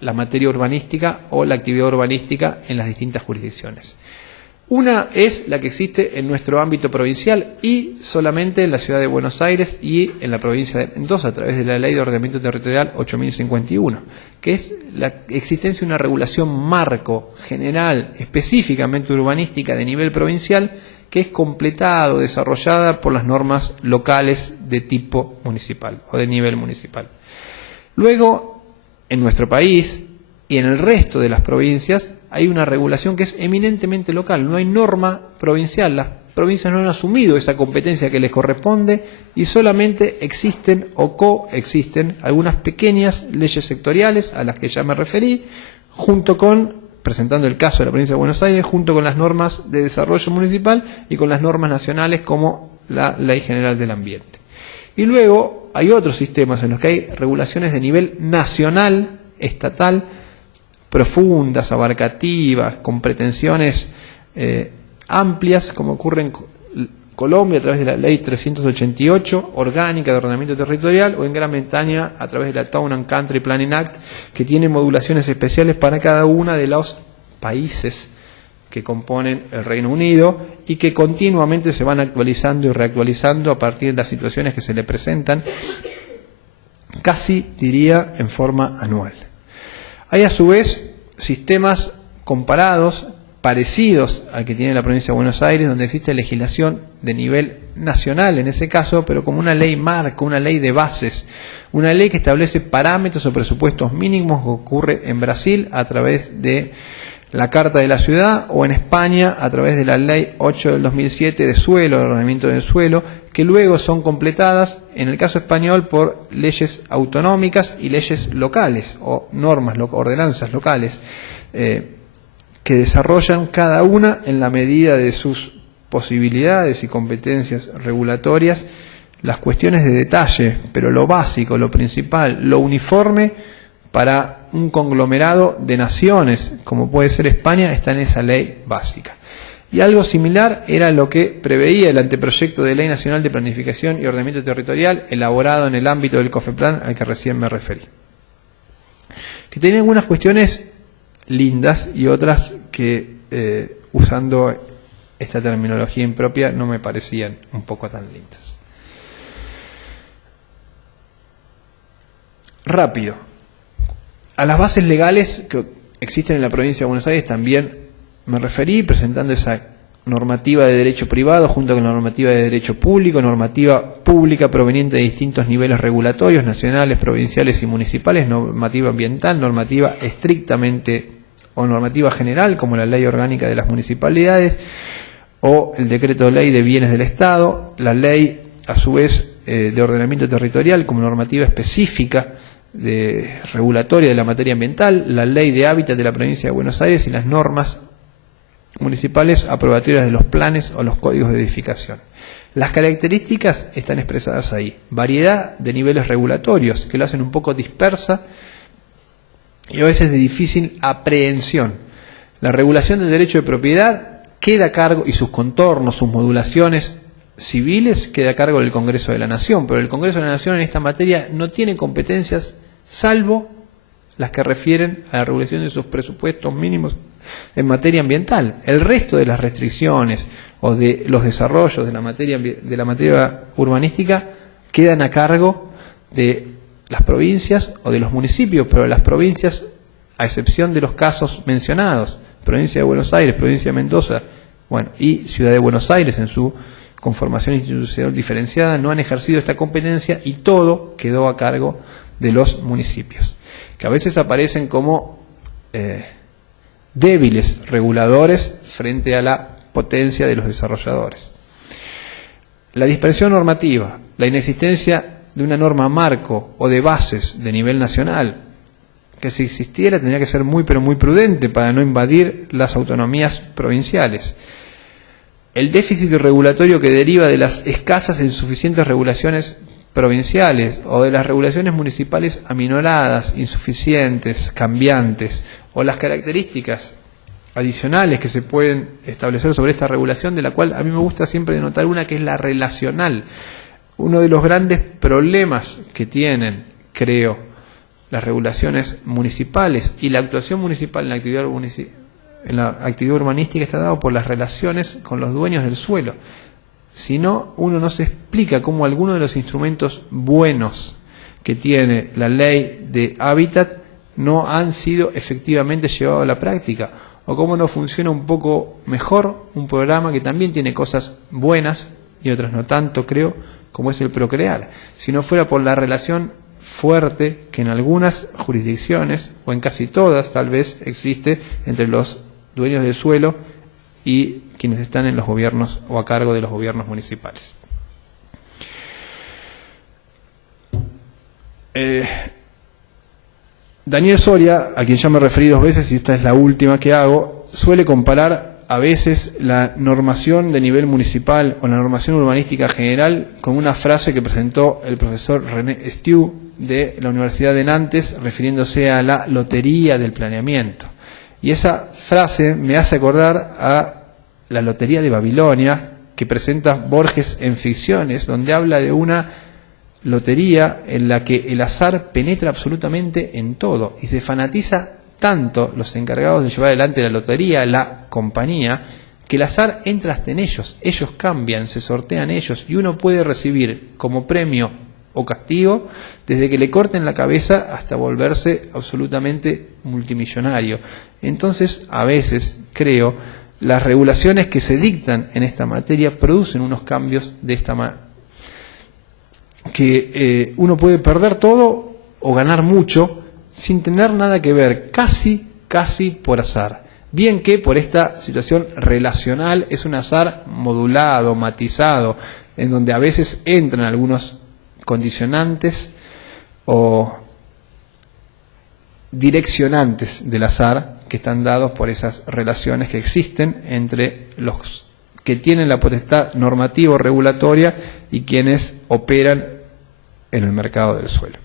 la materia urbanística o la actividad urbanística en las distintas jurisdicciones. Una es la que existe en nuestro ámbito provincial y solamente en la ciudad de Buenos Aires y en la provincia de Mendoza a través de la Ley de Ordenamiento Territorial 8051, que es la existencia de una regulación marco general, específicamente urbanística de nivel provincial, que es completado, desarrollada por las normas locales de tipo municipal o de nivel municipal. Luego, en nuestro país y en el resto de las provincias hay una regulación que es eminentemente local, no hay norma provincial, las provincias no han asumido esa competencia que les corresponde y solamente existen o coexisten algunas pequeñas leyes sectoriales a las que ya me referí, junto con, presentando el caso de la provincia de Buenos Aires, junto con las normas de desarrollo municipal y con las normas nacionales como la Ley General del Ambiente. Y luego hay otros sistemas en los que hay regulaciones de nivel nacional, estatal, profundas, abarcativas, con pretensiones amplias, como ocurre en Colombia a través de la Ley 388, orgánica de ordenamiento territorial, o en Gran Bretaña a través de la Town and Country Planning Act, que tiene modulaciones especiales para cada uno de los países que componen el Reino Unido y que continuamente se van actualizando y reactualizando a partir de las situaciones que se le presentan, casi diría en forma anual. Hay a su vez sistemas comparados, parecidos al que tiene la provincia de Buenos Aires, donde existe legislación de nivel nacional en ese caso, pero como una ley marco, una ley de bases, una ley que establece parámetros o presupuestos mínimos, que ocurre en Brasil a través de la Carta de la Ciudad, o en España a través de la Ley 8 del 2007 de suelo, de ordenamiento del suelo, que luego son completadas, en el caso español, por leyes autonómicas y leyes locales, o normas, ordenanzas locales, que desarrollan cada una en la medida de sus posibilidades y competencias regulatorias las cuestiones de detalle, pero lo básico, lo principal, lo uniforme para un conglomerado de naciones, como puede ser España, está en esa ley básica. Y algo similar era lo que preveía el anteproyecto de Ley Nacional de Planificación y Ordenamiento Territorial, elaborado en el ámbito del COFEPLAN, al que recién me referí. Que tiene algunas cuestiones lindas y otras que, usando esta terminología impropia, no me parecían un poco tan lindas. Rápido. A las bases legales que existen en la provincia de Buenos Aires también me referí, presentando esa normativa de derecho privado junto con la normativa de derecho público, normativa pública proveniente de distintos niveles regulatorios, nacionales, provinciales y municipales, normativa ambiental, normativa estrictamente o normativa general, como la Ley Orgánica de las Municipalidades o el Decreto de Ley de Bienes del Estado, la Ley, a su vez, de Ordenamiento Territorial como normativa específica de regulatoria de la materia ambiental, la Ley de Hábitat de la provincia de Buenos Aires y las normas municipales aprobatorias de los planes o los códigos de edificación. Las características están expresadas ahí. Variedad de niveles regulatorios que lo hacen un poco dispersa y a veces de difícil aprehensión. La regulación del derecho de propiedad queda a cargo, y sus contornos, sus modulaciones civiles, queda a cargo del Congreso de la Nación, pero el Congreso de la Nación en esta materia no tiene competencias salvo las que refieren a la regulación de sus presupuestos mínimos en materia ambiental. El resto de las restricciones o de los desarrollos de la materia urbanística quedan a cargo de las provincias o de los municipios, pero las provincias, a excepción de los casos mencionados, provincia de Buenos Aires, provincia de Mendoza, bueno, y Ciudad de Buenos Aires en su conformación institucional diferenciada, no han ejercido esta competencia y todo quedó a cargo de los municipios, que a veces aparecen como débiles reguladores frente a la potencia de los desarrolladores. La dispersión normativa, la inexistencia de una norma marco o de bases de nivel nacional, que si existiera tendría que ser muy pero muy prudente para no invadir las autonomías provinciales. El déficit regulatorio que deriva de las escasas e insuficientes regulaciones provinciales o de las regulaciones municipales aminoradas, insuficientes, cambiantes, o las características adicionales que se pueden establecer sobre esta regulación, de la cual a mí me gusta siempre denotar una, que es la relacional. Uno de los grandes problemas que tienen, creo, las regulaciones municipales y la actuación municipal en la actividad urbanística está dado por las relaciones con los dueños del suelo. Si no, uno no se explica cómo algunos de los instrumentos buenos que tiene la ley de hábitat no han sido efectivamente llevados a la práctica, o cómo no funciona un poco mejor un programa que también tiene cosas buenas y otras no tanto, creo, como es el Procrear. Si no fuera por la relación fuerte que en algunas jurisdicciones, o en casi todas tal vez, existe entre los dueños del suelo y quienes están en los gobiernos o a cargo de los gobiernos municipales. Daniel Soria, a quien ya me referí 2 veces y esta es la última que hago, suele comparar a veces la normación de nivel municipal o la normación urbanística general con una frase que presentó el profesor René Stieu de la Universidad de Nantes, refiriéndose a la lotería del planeamiento. Y esa frase me hace acordar a la lotería de Babilonia que presenta Borges en Ficciones, donde habla de una lotería en la que el azar penetra absolutamente en todo y se fanatiza tanto los encargados de llevar adelante la lotería, la compañía, que el azar entra hasta en ellos cambian, se sortean ellos y uno puede recibir como premio o castigo desde que le corten la cabeza hasta volverse absolutamente multimillonario. Entonces, a veces, creo, las regulaciones que se dictan en esta materia producen unos cambios de esta manera, que uno puede perder todo o ganar mucho sin tener nada que ver, casi por azar. Bien que por esta situación relacional es un azar modulado, matizado, en donde a veces entran algunos condicionantes o direccionantes del azar que están dados por esas relaciones que existen entre los que tienen la potestad normativa o regulatoria y quienes operan en el mercado del suelo.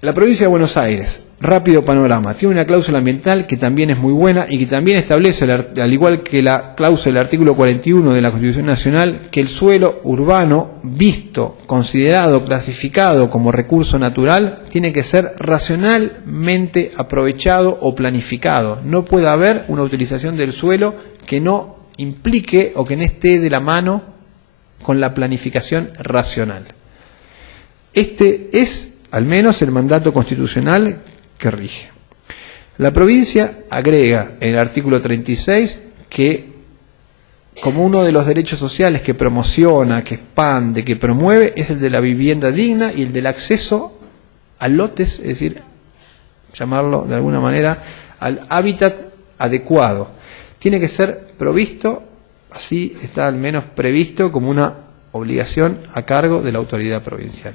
La provincia de Buenos Aires, rápido panorama, tiene una cláusula ambiental que también es muy buena y que también establece, al igual que la cláusula del artículo 41 de la Constitución Nacional, que el suelo urbano, visto, considerado, clasificado como recurso natural, tiene que ser racionalmente aprovechado o planificado. No puede haber una utilización del suelo que no implique o que no esté de la mano con la planificación racional. Este es al menos el mandato constitucional que rige. La provincia agrega en el artículo 36 que como uno de los derechos sociales que promociona, que expande, que promueve, es el de la vivienda digna y el del acceso a lotes, es decir, llamarlo de alguna manera, al hábitat adecuado. Tiene que ser provisto, así está al menos previsto como una obligación a cargo de la autoridad provincial.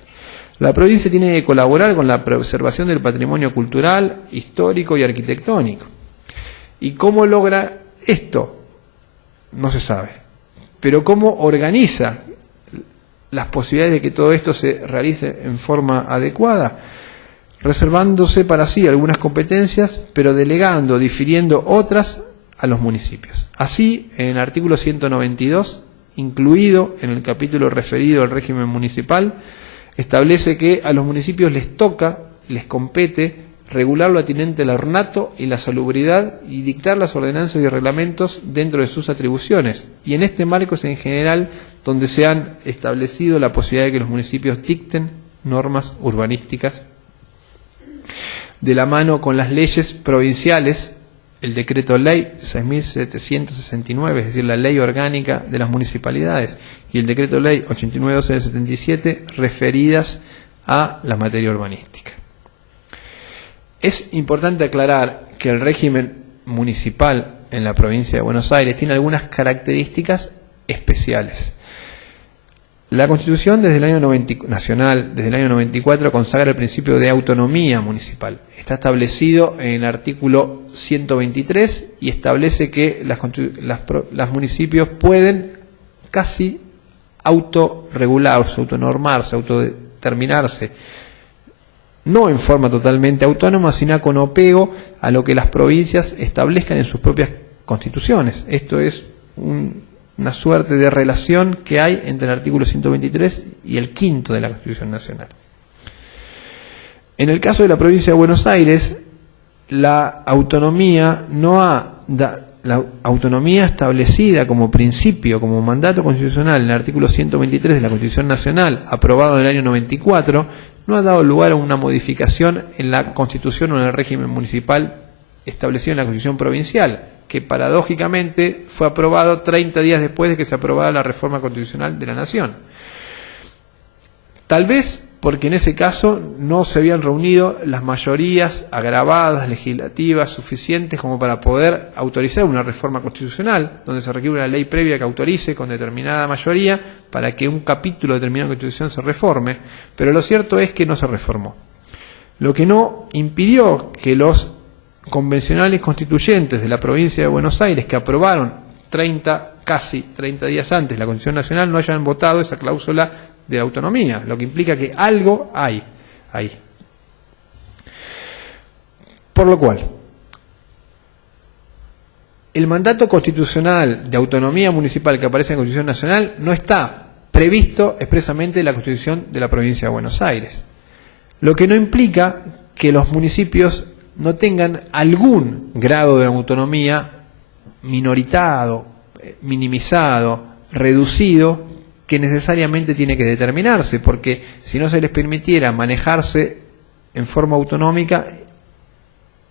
La provincia tiene que colaborar con la preservación del patrimonio cultural, histórico y arquitectónico. ¿Y cómo logra esto? No se sabe. Pero ¿cómo organiza las posibilidades de que todo esto se realice en forma adecuada? Reservándose para sí algunas competencias, pero delegando, difiriendo otras a los municipios. Así, en el artículo 192, incluido en el capítulo referido al régimen municipal, establece que a los municipios les compete regular lo atinente al ornato y la salubridad y dictar las ordenanzas y reglamentos dentro de sus atribuciones. Y en este marco es en general donde se han establecido la posibilidad de que los municipios dicten normas urbanísticas de la mano con las leyes provinciales, el decreto ley 6.769, es decir, la ley orgánica de las municipalidades, y el decreto ley 8912 del 77, referidas a la materia urbanística. Es importante aclarar que el régimen municipal en la provincia de Buenos Aires tiene algunas características especiales. La Constitución nacional desde el año 94 consagra el principio de autonomía municipal. Está establecido en el artículo 123 y establece que los municipios pueden casi autorregularse, autonormarse, autodeterminarse, no en forma totalmente autónoma, sino con apego a lo que las provincias establezcan en sus propias constituciones. Esto es una suerte de relación que hay entre el artículo 123 y el 5º de la Constitución Nacional. En el caso de la provincia de Buenos Aires, la autonomía la autonomía establecida como principio, como mandato constitucional en el artículo 123 de la Constitución Nacional, aprobado en el año 94, no ha dado lugar a una modificación en la Constitución o en el régimen municipal establecido en la Constitución provincial, que paradójicamente fue aprobado 30 días después de que se aprobara la reforma constitucional de la Nación. Tal vez porque en ese caso no se habían reunido las mayorías agravadas legislativas suficientes como para poder autorizar una reforma constitucional, donde se requiere una ley previa que autorice con determinada mayoría para que un capítulo determinado de la Constitución se reforme, pero lo cierto es que no se reformó. Lo que no impidió que los convencionales constituyentes de la provincia de Buenos Aires, que aprobaron casi 30 días antes la Constitución Nacional, no hayan votado esa cláusula de la autonomía, lo que implica que algo hay ahí. Por lo cual, el mandato constitucional de autonomía municipal que aparece en la Constitución Nacional no está previsto expresamente en la Constitución de la provincia de Buenos Aires, lo que no implica que los municipios no tengan algún grado de autonomía minoritado, minimizado, reducido, que necesariamente tiene que determinarse, porque si no se les permitiera manejarse en forma autonómica,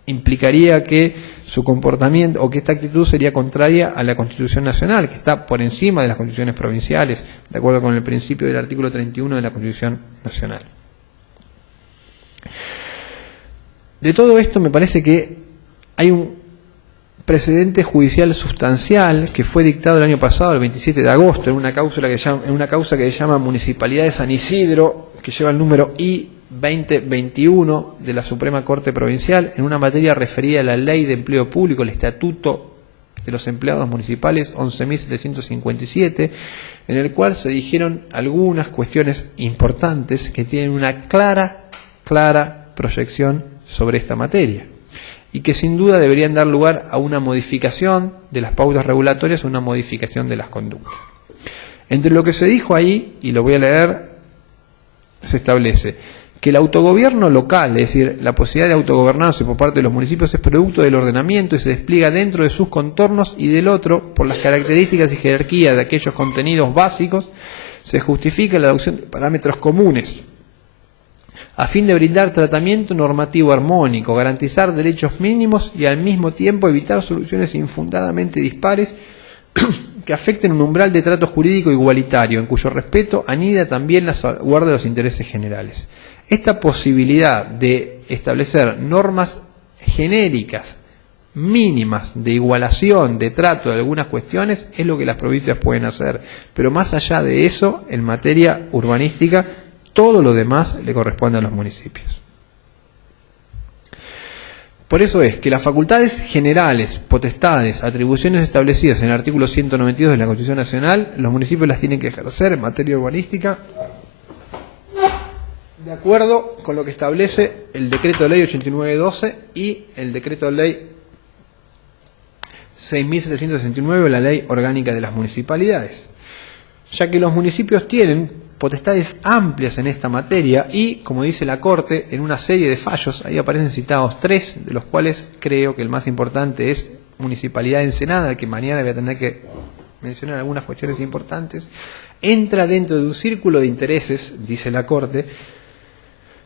implicaría que su comportamiento o que esta actitud sería contraria a la Constitución Nacional, que está por encima de las constituciones provinciales, de acuerdo con el principio del artículo 31 de la Constitución Nacional. De todo esto me parece que hay un precedente judicial sustancial que fue dictado el año pasado, el 27 de agosto, en una causa que se llama Municipalidad de San Isidro, que lleva el número I-2021 de la Suprema Corte Provincial, en una materia referida a la Ley de Empleo Público, el Estatuto de los Empleados Municipales 11.757, en el cual se dijeron algunas cuestiones importantes que tienen una clara proyección sobre esta materia, y que sin duda deberían dar lugar a una modificación de las pautas regulatorias o una modificación de las conductas. Entre lo que se dijo ahí, y lo voy a leer, se establece que el autogobierno local, es decir, la posibilidad de autogobernarse por parte de los municipios, es producto del ordenamiento y se despliega dentro de sus contornos, y del otro, por las características y jerarquía de aquellos contenidos básicos, se justifica la adopción de parámetros comunes, a fin de brindar tratamiento normativo armónico, garantizar derechos mínimos y al mismo tiempo evitar soluciones infundadamente dispares que afecten un umbral de trato jurídico igualitario, en cuyo respeto anida también la salvaguarda de los intereses generales. Esta posibilidad de establecer normas genéricas, mínimas, de igualación, de trato de algunas cuestiones, es lo que las provincias pueden hacer. Pero más allá de eso, en materia urbanística, todo lo demás le corresponde a los municipios. Por eso es que las facultades generales, potestades, atribuciones establecidas en el artículo 192 de la Constitución Nacional, los municipios las tienen que ejercer en materia urbanística de acuerdo con lo que establece el Decreto de Ley 8912 y el Decreto de Ley 6.769, la Ley Orgánica de las Municipalidades, ya que los municipios tienen potestades amplias en esta materia y, como dice la Corte, en una serie de fallos, ahí aparecen citados 3, de los cuales creo que el más importante es Municipalidad de Ensenada, que mañana voy a tener que mencionar algunas cuestiones importantes, entra dentro de un círculo de intereses, dice la Corte,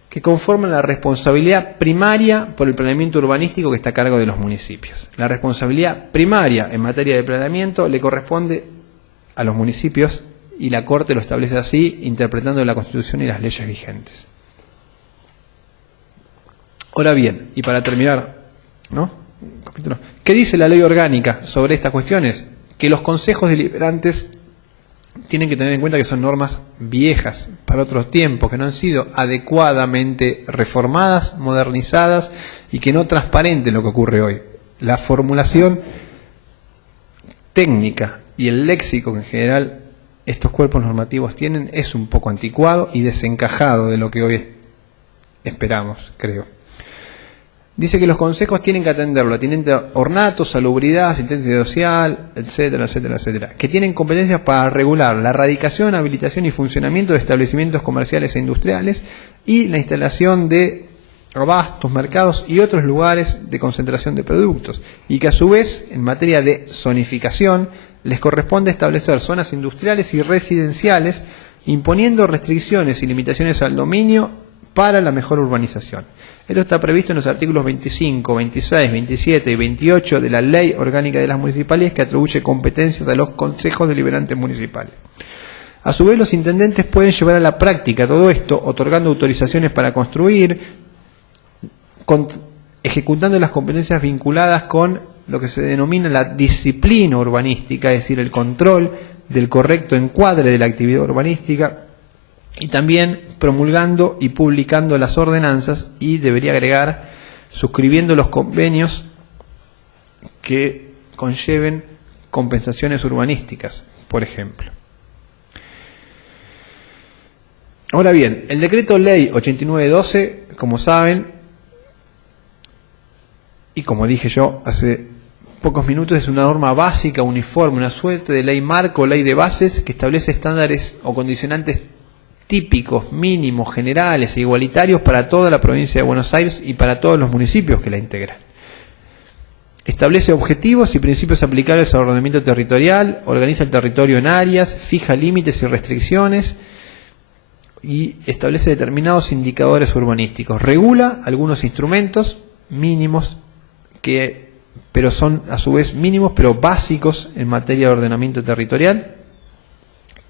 que conforman la responsabilidad primaria por el planeamiento urbanístico que está a cargo de los municipios. La responsabilidad primaria en materia de planeamiento le corresponde a los municipios, y la Corte lo establece así, interpretando la Constitución y las leyes vigentes. Ahora bien, y para terminar, ¿no? ¿Qué dice la ley orgánica sobre estas cuestiones? Que los consejos deliberantes tienen que tener en cuenta que son normas viejas para otros tiempos, que no han sido adecuadamente reformadas, modernizadas, y que no transparenten lo que ocurre hoy. La formulación técnica y el léxico que en general estos cuerpos normativos tienen es un poco anticuado y desencajado de lo que hoy esperamos, creo. Dice que los consejos tienen que atenderlo, tienen ornato, salubridad, asistencia social, etcétera, etcétera, etcétera, que tienen competencias para regular la erradicación, habilitación y funcionamiento de establecimientos comerciales e industriales y la instalación de abastos, mercados y otros lugares de concentración de productos, y que a su vez, en materia de zonificación, les corresponde establecer zonas industriales y residenciales, imponiendo restricciones y limitaciones al dominio para la mejor urbanización. Esto está previsto en los artículos 25, 26, 27 y 28 de la Ley Orgánica de las Municipalidades, que atribuye competencias a los consejos deliberantes municipales. A su vez, los intendentes pueden llevar a la práctica todo esto, otorgando autorizaciones para construir, ejecutando las competencias vinculadas con lo que se denomina la disciplina urbanística, es decir, el control del correcto encuadre de la actividad urbanística, y también promulgando y publicando las ordenanzas, y debería agregar, suscribiendo los convenios que conlleven compensaciones urbanísticas, por ejemplo. Ahora bien, el decreto ley 8912, como saben, y como dije yo hace pocos minutos, es una norma básica, uniforme, una suerte de ley marco, ley de bases, que establece estándares o condicionantes típicos, mínimos, generales e igualitarios para toda la provincia de Buenos Aires y para todos los municipios que la integran. Establece objetivos y principios aplicables al ordenamiento territorial, organiza el territorio en áreas, fija límites y restricciones y establece determinados indicadores urbanísticos. Regula algunos instrumentos mínimos pero son a su vez mínimos pero básicos en materia de ordenamiento territorial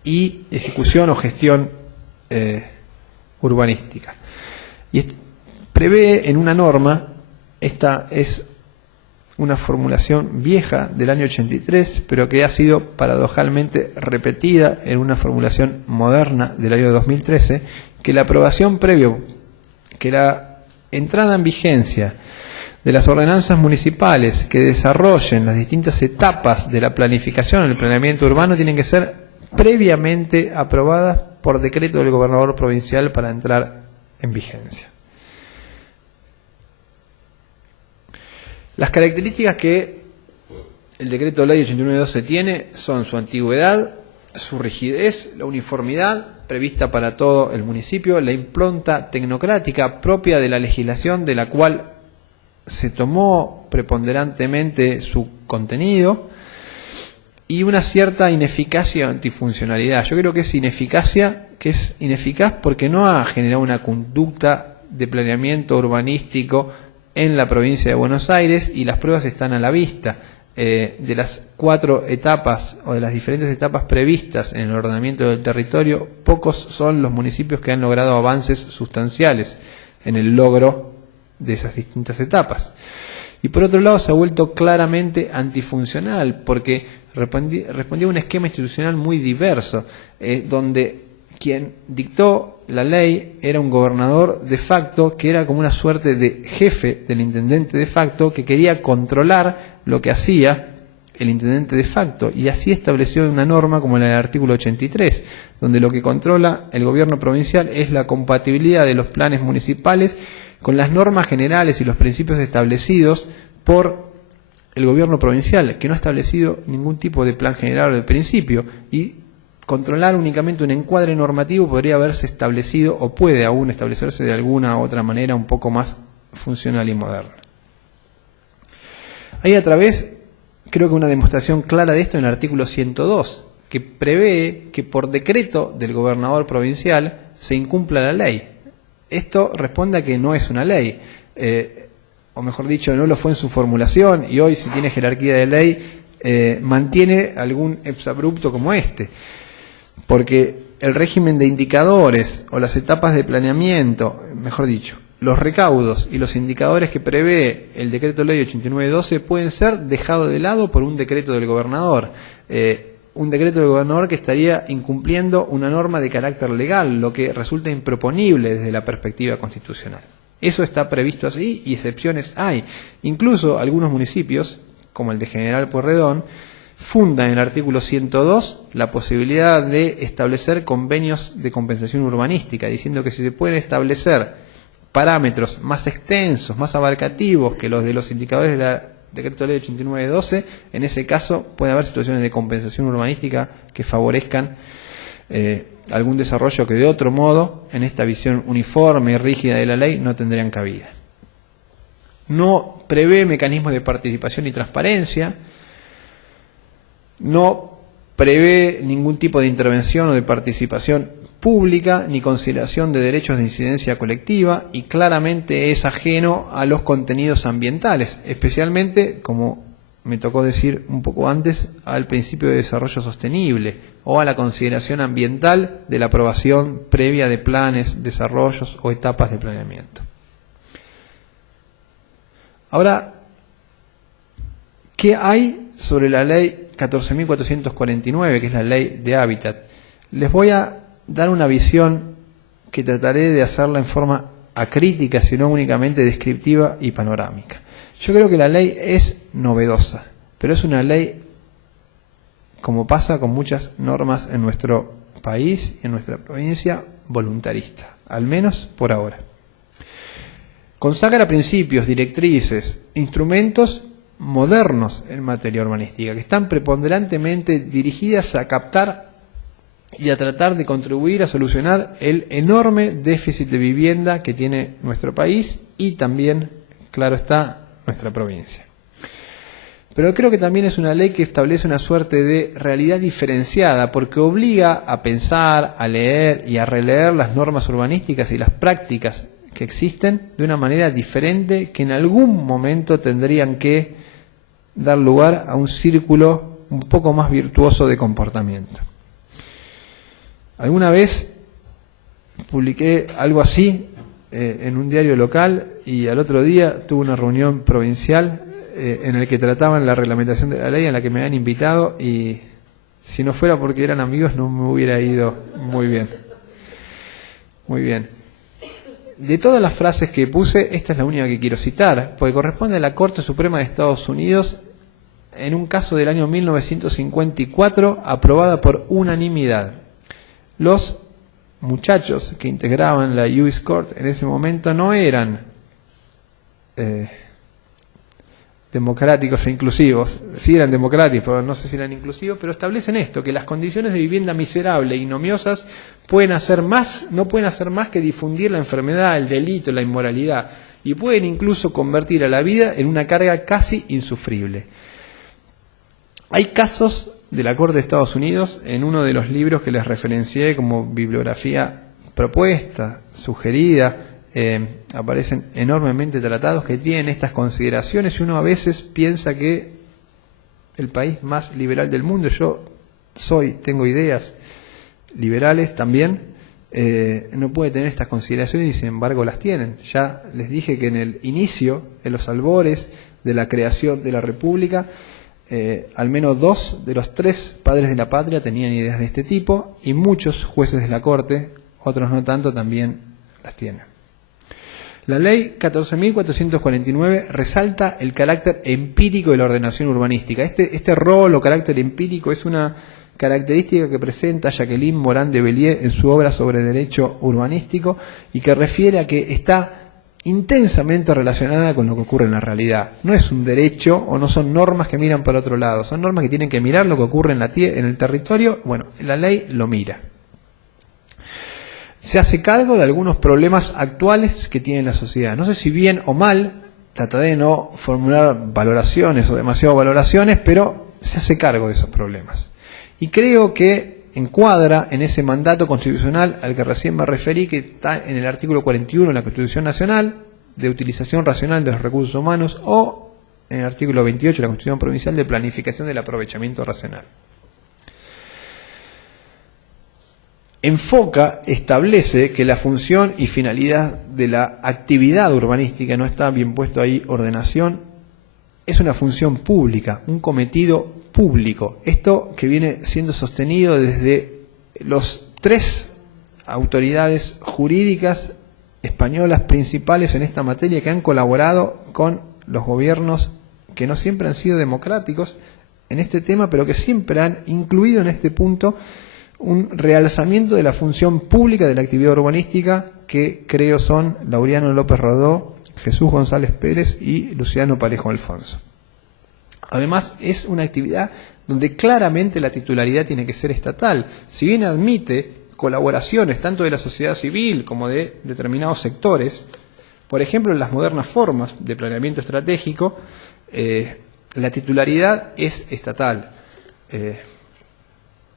y ejecución o gestión urbanística. Y prevé en una norma, esta es una formulación vieja del año 83, pero que ha sido paradojalmente repetida en una formulación moderna del año 2013, que la aprobación previo, que la entrada en vigencia de las ordenanzas municipales que desarrollen las distintas etapas de la planificación, el planeamiento urbano, tienen que ser previamente aprobadas por decreto del gobernador provincial para entrar en vigencia. Las características que el decreto ley 8912 tiene son su antigüedad, su rigidez, la uniformidad prevista para todo el municipio, la impronta tecnocrática propia de la legislación de la cual se tomó preponderantemente su contenido, y una cierta ineficacia o antifuncionalidad. Yo creo que es ineficaz porque no ha generado una conducta de planeamiento urbanístico en la provincia de Buenos Aires, y las pruebas están a la vista. De las 4 etapas o de las diferentes etapas previstas en el ordenamiento del territorio, pocos son los municipios que han logrado avances sustanciales en el logro de esas distintas etapas. Y por otro lado, se ha vuelto claramente antifuncional porque respondía a un esquema institucional muy diverso, donde quien dictó la ley era un gobernador de facto, que era como una suerte de jefe del intendente de facto, que quería controlar lo que hacía el intendente de facto, y así estableció una norma como la del artículo 83, donde lo que controla el gobierno provincial es la compatibilidad de los planes municipales con las normas generales y los principios establecidos por el gobierno provincial, que no ha establecido ningún tipo de plan general o de principio, y controlar únicamente un encuadre normativo podría haberse establecido o puede aún establecerse de alguna u otra manera un poco más funcional y moderna. Hay a través, creo que una demostración clara de esto en el artículo 102, que prevé que por decreto del gobernador provincial se incumpla la ley. Esto responde a que no es una ley, o mejor dicho, no lo fue en su formulación, y hoy, si tiene jerarquía de ley, mantiene algún exabrupto como este, porque el régimen de indicadores o las etapas de planeamiento, mejor dicho, los recaudos y los indicadores que prevé el decreto ley 8912 pueden ser dejados de lado por un decreto del gobernador. Un decreto del gobernador que estaría incumpliendo una norma de carácter legal, lo que resulta improponible desde la perspectiva constitucional. Eso está previsto así y excepciones hay. Incluso algunos municipios, como el de General Pueyrredón, fundan en el artículo 102 la posibilidad de establecer convenios de compensación urbanística, diciendo que si se pueden establecer parámetros más extensos, más abarcativos que los de los indicadores de la decreto ley 8912, en ese caso puede haber situaciones de compensación urbanística que favorezcan algún desarrollo que de otro modo, en esta visión uniforme y rígida de la ley, no tendrían cabida. No prevé mecanismos de participación y transparencia, no prevé ningún tipo de intervención o de participación pública ni consideración de derechos de incidencia colectiva y claramente es ajeno a los contenidos ambientales, especialmente, como me tocó decir un poco antes, al principio de desarrollo sostenible o a la consideración ambiental de la aprobación previa de planes, desarrollos o etapas de planeamiento. Ahora, ¿qué hay sobre la ley 14.449, que es la ley de hábitat? Les voy a dar una visión que trataré de hacerla en forma acrítica, sino únicamente descriptiva y panorámica. Yo creo que la ley es novedosa, pero es una ley, como pasa con muchas normas en nuestro país y en nuestra provincia, voluntarista, al menos por ahora. Consagra principios, directrices, instrumentos modernos en materia urbanística, que están preponderantemente dirigidas a captar y a tratar de contribuir a solucionar el enorme déficit de vivienda que tiene nuestro país y también, claro está, nuestra provincia. Pero creo que también es una ley que establece una suerte de realidad diferenciada, porque obliga a pensar, a leer y a releer las normas urbanísticas y las prácticas que existen de una manera diferente, que en algún momento tendrían que dar lugar a un círculo un poco más virtuoso de comportamiento. Alguna vez publiqué algo así en un diario local y al otro día tuve una reunión provincial en el que trataban la reglamentación de la ley, en la que me habían invitado, y si no fuera porque eran amigos no me hubiera ido muy bien. Muy bien. De todas las frases que puse, esta es la única que quiero citar, porque corresponde a la Corte Suprema de Estados Unidos en un caso del año 1954, aprobada por unanimidad. Los muchachos que integraban la US Court en ese momento no eran democráticos e inclusivos. Sí eran democráticos, pero no sé si eran inclusivos, pero establecen esto, que las condiciones de vivienda miserable e ignominiosas no pueden hacer más que difundir la enfermedad, el delito, la inmoralidad, y pueden incluso convertir a la vida en una carga casi insufrible. Hay casos de la Corte de Estados Unidos, en uno de los libros que les referencié como bibliografía propuesta, sugerida, aparecen enormemente tratados que tienen estas consideraciones, y uno a veces piensa que el país más liberal del mundo, yo tengo ideas liberales también, no puede tener estas consideraciones y sin embargo las tienen. Ya les dije que en el inicio, en los albores de la creación de la República, al menos 2 de los 3 padres de la patria tenían ideas de este tipo, y muchos jueces de la Corte, otros no tanto, también las tienen. La ley 14.449 resalta el carácter empírico de la ordenación urbanística. Este rol o carácter empírico es una característica que presenta Jacqueline Morán de Bellier en su obra sobre derecho urbanístico, y que refiere a que está intensamente relacionada con lo que ocurre en la realidad. No es un derecho o no son normas que miran para otro lado, son normas que tienen que mirar lo que ocurre en el territorio. Bueno, la ley lo mira. Se hace cargo de algunos problemas actuales que tiene la sociedad. No sé si bien o mal, trataré de no formular valoraciones o demasiado valoraciones, pero se hace cargo de esos problemas. Y creo que encuadra en ese mandato constitucional al que recién me referí, que está en el artículo 41 de la Constitución Nacional, de utilización racional de los recursos humanos, o en el artículo 28 de la Constitución Provincial, de planificación del aprovechamiento racional. Establece que la función y finalidad de la actividad urbanística, no está bien puesto ahí ordenación, es una función pública, un cometido público. Esto que viene siendo sostenido desde los 3 autoridades jurídicas españolas principales en esta materia, que han colaborado con los gobiernos que no siempre han sido democráticos en este tema, pero que siempre han incluido en este punto un realzamiento de la función pública de la actividad urbanística, que creo son Laureano López Rodó, Jesús González Pérez y Luciano Parejo Alfonso. Además, es una actividad donde claramente la titularidad tiene que ser estatal. Si bien admite colaboraciones tanto de la sociedad civil como de determinados sectores, por ejemplo, en las modernas formas de planeamiento estratégico, la titularidad es estatal.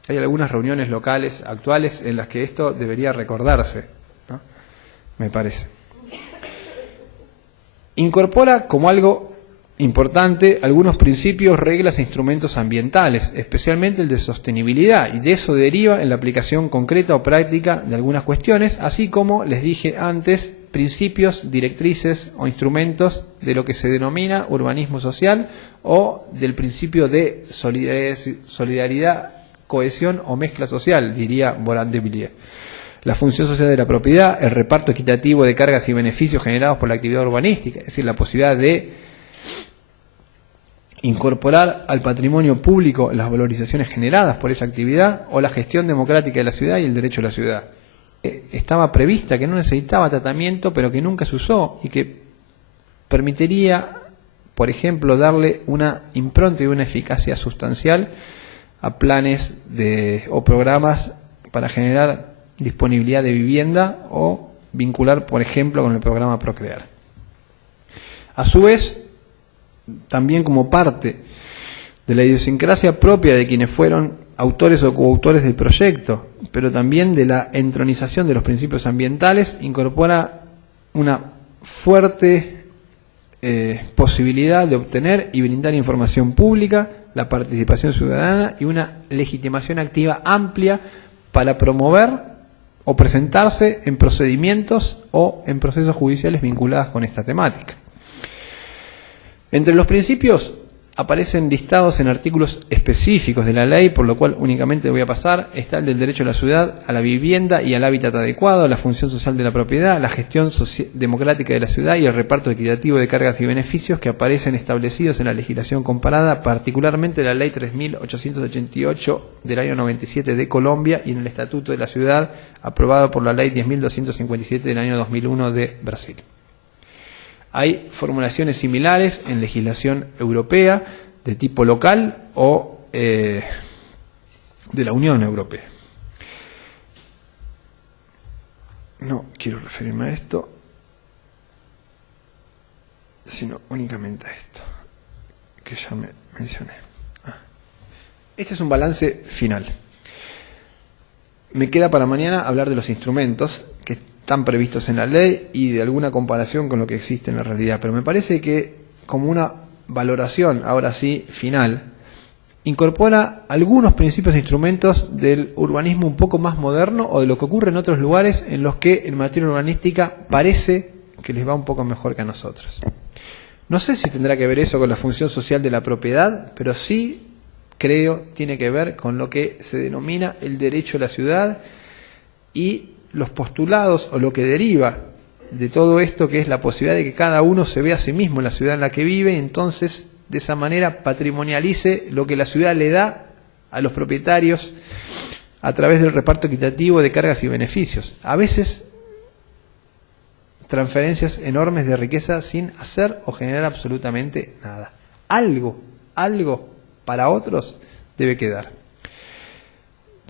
Hay algunas reuniones locales actuales en las que esto debería recordarse, ¿no? Me parece. Incorpora como algo importante algunos principios, reglas e instrumentos ambientales, especialmente el de sostenibilidad, y de eso deriva en la aplicación concreta o práctica de algunas cuestiones, así como, les dije antes, principios, directrices o instrumentos de lo que se denomina urbanismo social o del principio de solidaridad, cohesión o mezcla social, diría Morand de Villiers. La función social de la propiedad, el reparto equitativo de cargas y beneficios generados por la actividad urbanística, es decir, la posibilidad de incorporar al patrimonio público las valorizaciones generadas por esa actividad, o la gestión democrática de la ciudad y el derecho a la ciudad. Estaba prevista, que no necesitaba tratamiento, pero que nunca se usó y que permitiría, por ejemplo, darle una impronta y una eficacia sustancial a planes o programas para generar disponibilidad de vivienda o vincular, por ejemplo, con el programa Procrear. A su vez, también como parte de la idiosincrasia propia de quienes fueron autores o coautores del proyecto, pero también de la entronización de los principios ambientales, incorpora una fuerte posibilidad de obtener y brindar información pública, la participación ciudadana y una legitimación activa amplia para promover o presentarse en procedimientos o en procesos judiciales vinculados con esta temática. Entre los principios aparecen listados en artículos específicos de la ley, por lo cual únicamente voy a pasar. Está el del derecho a la ciudad, a la vivienda y al hábitat adecuado, la función social de la propiedad, la gestión democrática de la ciudad y el reparto equitativo de cargas y beneficios que aparecen establecidos en la legislación comparada, particularmente la ley 3.888 del año 97 de Colombia y en el Estatuto de la Ciudad, aprobado por la ley 10.257 del año 2001 de Brasil. Hay formulaciones similares en legislación europea de tipo local o de la Unión Europea. No quiero referirme a esto, sino únicamente a esto, que ya me mencioné. Este es un balance final. Me queda para mañana hablar de los instrumentos que están previstos en la ley y de alguna comparación con lo que existe en la realidad, pero me parece que como una valoración, ahora sí, final, incorpora algunos principios e instrumentos del urbanismo un poco más moderno o de lo que ocurre en otros lugares en los que en materia urbanística parece que les va un poco mejor que a nosotros. No sé si tendrá que ver eso con la función social de la propiedad, pero sí creo tiene que ver con lo que se denomina el derecho a la ciudad y los postulados o lo que deriva de todo esto, que es la posibilidad de que cada uno se vea a sí mismo en la ciudad en la que vive y entonces de esa manera patrimonialice lo que la ciudad le da a los propietarios a través del reparto equitativo de cargas y beneficios. A veces transferencias enormes de riqueza sin hacer o generar absolutamente nada. Algo para otros debe quedar.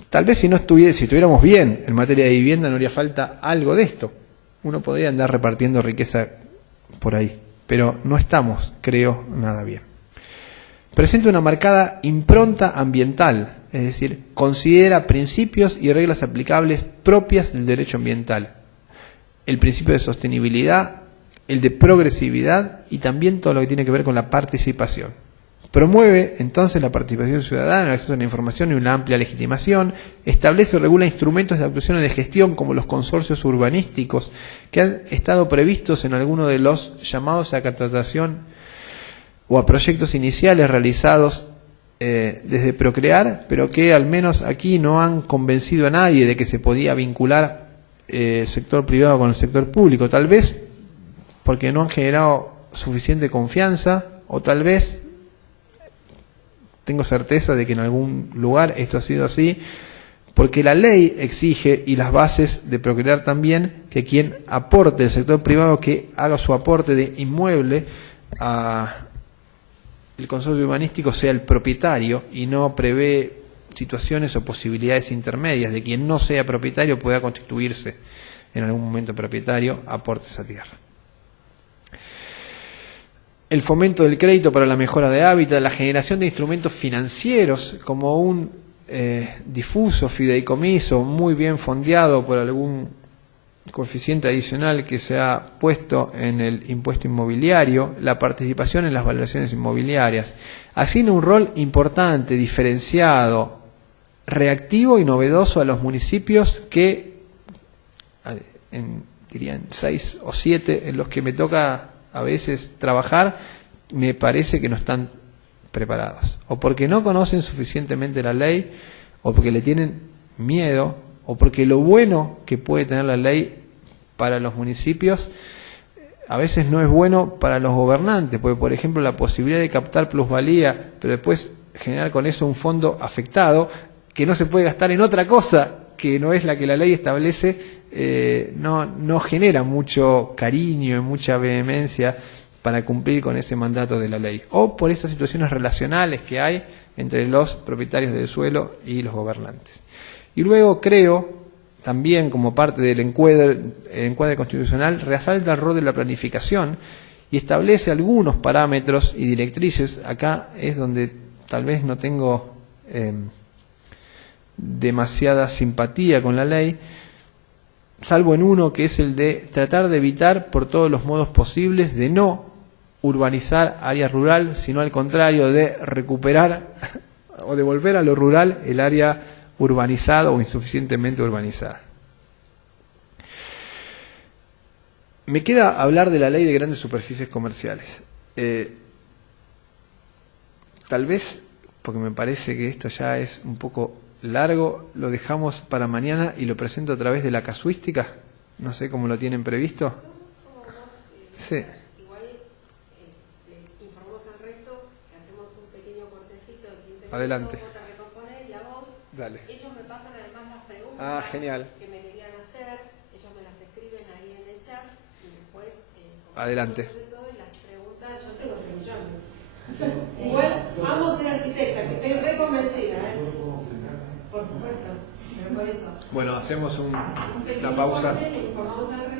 Tal vez si estuviéramos bien en materia de vivienda no haría falta algo de esto. Uno podría andar repartiendo riqueza por ahí, pero no estamos, creo, nada bien. Presenta una marcada impronta ambiental, es decir, considera principios y reglas aplicables propias del derecho ambiental. El principio de sostenibilidad, el de progresividad y también todo lo que tiene que ver con la participación. Promueve entonces la participación ciudadana, el acceso a la información y una amplia legitimación. Establece y regula instrumentos de actuación y de gestión como los consorcios urbanísticos que han estado previstos en alguno de los llamados a contratación o a proyectos iniciales realizados desde Procrear, pero que al menos aquí no han convencido a nadie de que se podía vincular sector privado con el sector público. Tal vez porque no han generado suficiente confianza o tal vez tengo certeza de que en algún lugar esto ha sido así, porque la ley exige, y las bases de Procrear también, que quien aporte, el sector privado, que haga su aporte de inmueble a el consorcio urbanístico sea el propietario y no prevé situaciones o posibilidades intermedias de quien no sea propietario pueda constituirse en algún momento propietario, aporte esa tierra. El fomento del crédito para la mejora de hábitat, la generación de instrumentos financieros como un difuso fideicomiso muy bien fondeado por algún coeficiente adicional que se ha puesto en el impuesto inmobiliario, la participación en las valoraciones inmobiliarias, asigna un rol importante, diferenciado, reactivo y novedoso a los municipios que, dirían 6 o 7 en los que me toca a veces trabajar, me parece que no están preparados, o porque no conocen suficientemente la ley, o porque le tienen miedo, o porque lo bueno que puede tener la ley para los municipios a veces no es bueno para los gobernantes, porque por ejemplo la posibilidad de captar plusvalía, pero después generar con eso un fondo afectado que no se puede gastar en otra cosa que no es la que la ley establece, no genera mucho cariño y mucha vehemencia para cumplir con ese mandato de la ley, o por esas situaciones relacionales que hay entre los propietarios del suelo y los gobernantes. Y luego creo, también como parte del encuadre constitucional, resalta el rol de la planificación y establece algunos parámetros y directrices. Acá es donde tal vez no tengo demasiada simpatía con la ley, salvo en uno que es el de tratar de evitar por todos los modos posibles de no urbanizar área rural, sino al contrario de recuperar o devolver a lo rural el área urbanizada o insuficientemente urbanizada. Me queda hablar de la ley de grandes superficies comerciales. Tal vez, porque me parece que esto ya es un poco largo, lo dejamos para mañana y lo presento a través de la casuística. No sé cómo lo tienen previsto. Sí. Adelante. Dale. Ellos me pasan además las preguntas genial. que me querían hacer, ellos me las escriben ahí en el chat y después adelante. Todo y las preguntas, yo tengo 3 millones. Igual amo ser arquitecta, que estoy re convencida, por supuesto, pero por eso. Bueno, hacemos una pausa. Informamos al